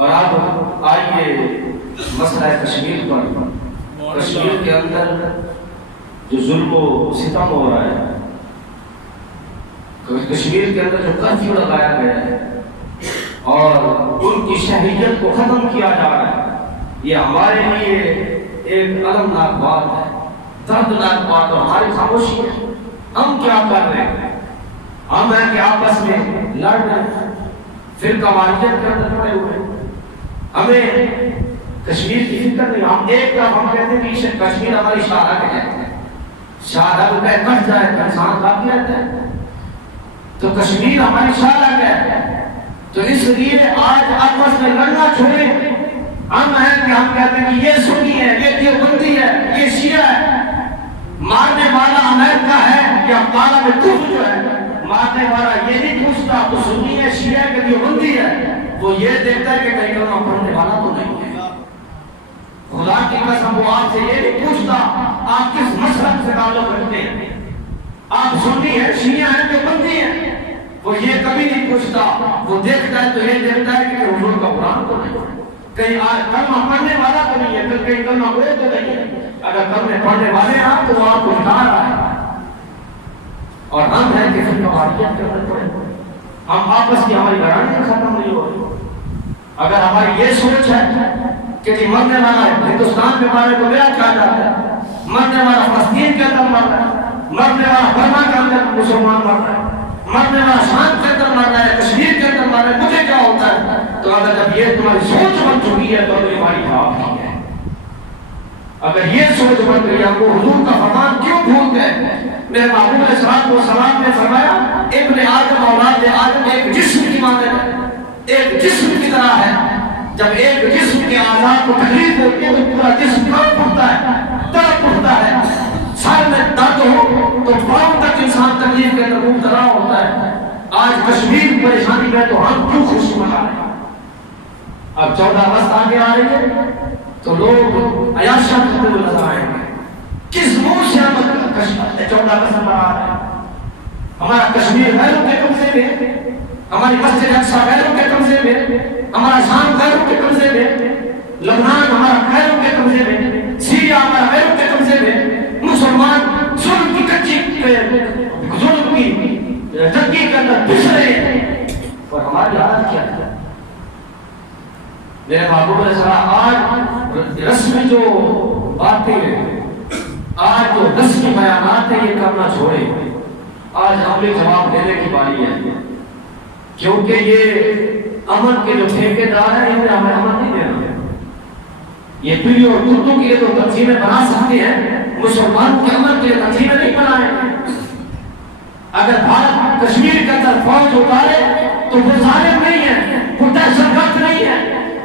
اور اب آئیے مسئلہ کشمیر پر. کشمیر کے اندر جو ظلم و ستم ہو رہا ہے، کشمیر کے اندر جو کرفیو لگایا گیا ہے اور ان کی شہریت کو ختم کیا جا رہا ہے، یہ ہمارے لیے ایک المناک بات ہے، دردناک بات. اور ہماری خاموشی ہے. ہم کیا کر رہے ہیں؟ ہم ہیں کہ آپس میں لڑ رہے ہیں، فرقہ واریت کے اندر پڑے ہوئے. ہمیں کشمیر کی فکر نہیں. ہم ایک طرف ہم کہتے ہیں کہ کشمیر ہماری شاہراہ ہے، شاہراہ کا کٹ جائے تو انسان باقی رہتا ہے. تو کشمیر ہماری شاہراہ ہے. تو اس لیے آج آپس میں لڑنا چھوڑیں. ہم ہیں کہ ہم کہتے ہیں کہ یہ سنی ہے، یہ دیوبندی ہے، یہ شیعہ ہے. مارنے والا امریکہ ہے یا عالم کفر جو ہے، مارنے والا یہ نہیں پوچھتا تو سنی ہے، شیعہ ہے کہ دیوبندی ہے. وہ یہ دیکھتا ہے کہ کہیں کلمہ پڑھنے والا تو نہیں ہے. خدا کی قسم وہ آپ سے یہ نہیں پوچھتا آپ کس مذہب سے تعلق رکھتے ہیں، آپ سنی ہے، شیعہ ہے، دیوبندی ہے. وہ یہ کبھی نہیں پوچھتا. وہ دیکھتا ہے تو یہ دیکھتا ہے کہ حضور کا قرآن تو نہیں ہے، کہیں کلمہ پڑھنے والا تو نہیں ہے، پھر کہیں کلمہ گویا تو نہیں ہے. اگر کلمہ پڑھنے والے ہیں آپ تو آپ کو اٹھا رہا ہے. اور ہم ہیں کہ فرقہ واریت کے اندر پڑے ہوئے. ہم آپس کی ہماری لڑائیاں ختم نہیں ہو رہی. اگر ہماری یہ سوچ ہے کہ جی مرنے والا ہے ہندوستان میں مارے تو میرا کیا جاتا ہے، مرنے والا فلسطین کے اندر مر رہا ہے، مرنے والا برما کے اندر مسلمان مر رہا ہے، مرنے والا شام کے اندر مر رہا ہے، کشمیر کے اندر مر رہا ہے، مجھے کیا ہوتا ہے؟ تو اگر جب یہ تمہاری سوچ بن چکی ہے تو ہماری جواب نہیں ہے. اگر یہ سوچ بن گئی ہم کو حضور کا فرمان کیوں بھول گئے؟ میرے محبوب علیہ الصلوۃ والسلام نے فرمایا ابن آدم اولاد آدم ایک جسم کی مانند، ایک جسم کی طرح ہے. جب ایک جسم کے اعضاء کو تکلیف ہوتی ہے تو پورا جسم کام اٹھتا ہے، تڑپ اٹھتا ہے. سر میں درد ہو تو پاؤں تک انسان تکلیف کے اندر مبتلا ہوتا ہے. آج کشمیر پریشانی میں تو ہم کیوں خوشی منا رہے ہیں؟ اب 14 اگست آگے آ رہی ہے تو لوگ عیاشیاں کرتے ہوئے نظر آئیں گے. کس منہ سے ہم 14 اگست آ رہا ہے؟ ہمارا کشمیر غیروں کے قبضے میں، ہماری مسجد اقصی غیروں کے قبضے میں، ہمارا شام غیروں کے قبضے میں، لبنان ہمارا غیروں کے قبضے میں، سیریا ہمارا غیروں کے قبضے میں. مسلمان ظلم کی کچی ظلم کی جنگی کے اندر پس رہے ہیں. اور ہماری حالت کیا ہے؟ میرے محبوب علیہ السلام آج رسمی جو باتیں ہیں، آج جو رسمی بیانات ہیں، یہ کرنا چھوڑے. آج ہمیں جواب دینے کی باری ہے، کیونکہ یہ امن کے جو ٹھیکے دار ہیں انہیں ہمیں امن نہیں دینا. یہ پلی اور ترتوں کے لیے تو تنظیمیں بنا سکتے ہیں، مسلمان کے امن کے لیے تنظیمیں نہیں بنائیں. اگر بھارت کشمیر کے اندر فوج اتارے تو وہ ظالم نہیں ہے، وہ دہشت گرد نہیں ہے.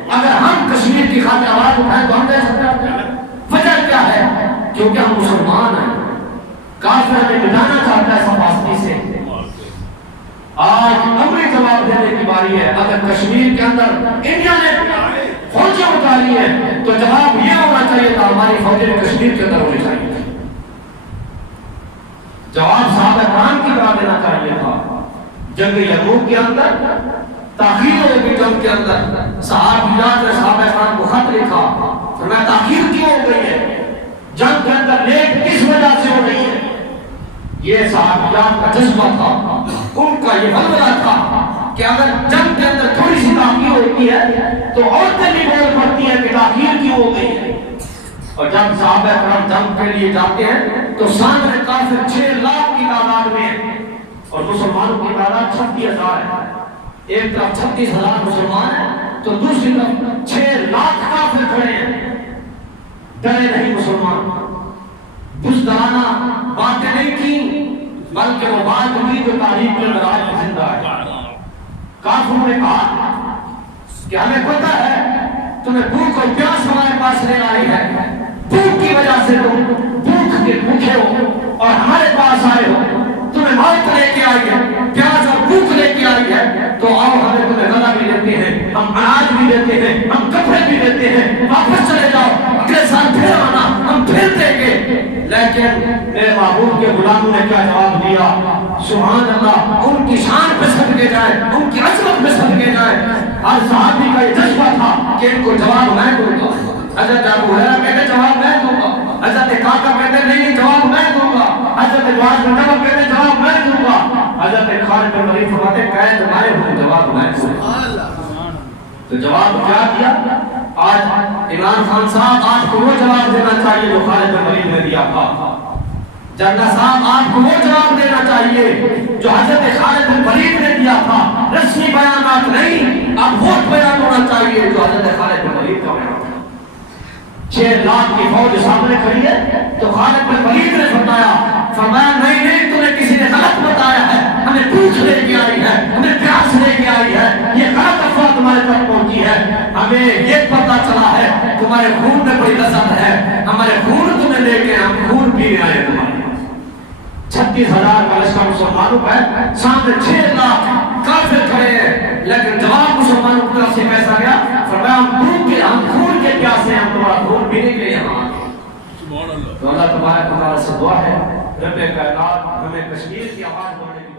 اگر ہم کشمیر کی خاطر آواز اٹھائیں تو ہم دہشت گرد ہیں. وجہ کیا ہے؟ کیونکہ ہم مسلمان ہیں. کافر ہمیں مٹانا چاہتا ہے سب سے. آج ہمیں جواب دینے کی باری ہے. اگر کشمیر کے اندر انڈیا نے فوجیں اتاری ہے تو جواب یہ ہونا چاہیے تھا ہماری فوجیں کشمیر کے اندر ہونی چاہیے. جواب صحابہ کرام کی طرح دینا چاہیے تھا. جنگ یرموک کے اندر تاخیر ہو گئی. جنگ کے اندر صحابیات نے صحابہ کرام کو خط لکھا، فرمایا تاخیر کیوں ہو گئی ہے؟ جنگ کے اندر لیٹ کس وجہ سے ہو رہی ہے؟ یہ صحابیات کا جذبہ تھا، ان کا یہ بلبلہ تھا کہ اگر جنگ کے اندر تھوڑی سی تاخیر ہوتی ہے تو عورتیں بھی بول پڑتی ہیں کہ تاخیر کیوں ہو گئی ہے. اور جب صحابہ کرام جنگ کے لیے جاتے ہیں تو سامنے کافر 6 لاکھ کی تعداد میں اور مسلمانوں کی تعداد 36,000 ہے. ایک طرف 36,000 مسلمان ہیں تو دوسری طرف 6 لاکھ کافر کھڑے ہیں. ڈرے نہیں مسلمان، بزدلانہ باتیں نہیں کی، بلکہ وہ بات ہوئی جو تاریخ کے اندر آج زندہ ہے. کافروں نے کہا کہ ہمیں پتہ ہے تمہیں بھوک اور پیاس ہمارے پاس لے آئی ہے، بھوک کی وجہ سے تم بھوک کے بھوکے ہو اور ہمارے پاس آئے ہو. تمہیں موت لے کے آئی ہے، پیاس اور بھوک لے کے آئی ہے، تو آؤ ہمیں تمہیں غذا بھی دیتے ہیں، ہم اناج بھی دیتے ہیں، ہم کپڑے بھی دیتے ہیں، واپس چلے جاؤ، اگلے سال پھر آنا، ہم پھر دیں گے. لیکن میرے محبوب کے غلاموں نے کیا جواب دیا؟ سبحان اللہ، ان کی شان پہ صدقے جائے، ان کی عظمت پہ صدقے جائے. ہر صحابی کا یہ جذبہ تھا کہ ان کو جواب میں دوں گا. حضرت ابو ہریرہ کہتے جواب میں دوں گا. حضرت کعب کہتے نہیں جواب میں دوں گا. حضرت معاذ بن جبل کہتے جواب میں دوں گا. حضرت خالد بن ولید فرماتے قید تمہارے ہوں جواب میں دوں گا. تو جواب کیا دیا؟ آج عمران خان صاحب آپ کو وہ جواب دینا چاہیے جو خالد بن ولید نے دیا تھا. جنرل صاحب آپ کو وہ جواب دینا چاہیے جو حضرت خالد بن ولید نے دیا تھا. رسمی بیانات نہیں، اب وہ بیان ہونا چاہیے جو حضرت خالد بن ولید کا بیان تھا. 6 لاکھ کی فوج سامنے کھڑی ہے تو خالد بن ولید نے فرمایا نہیں تمہیں کسی نے غلط بتایا ہے، ہمیں بھوک لے کے آئی ہے، ہمیں پیاس لے کے آئی ہے، یہ غلط افواہ تمہارے تک پہنچی ہے. ہمیں یہ پتہ چلا ہے تمہارے خون میں کوئی لذت ہے، ہمارے خون تمہیں لے کے ہم خون پینے آئے تمہارے. 36,000 کا لشکر مسلمانوں کا ہے، سامنے 6 لاکھ کافر کھڑے ہیں، لیکن جواب مسلمانوں کی طرف سے کیسا گیا؟ فرمایا ہم خون کے پیاسے ہیں، ہم تمہارا خون پینے کے لیے یہاں آئے. تو اللہ تبارک و تعالیٰ سے دعا ہے رب کائنات ہمیں کشمیر کی آواز بننے کی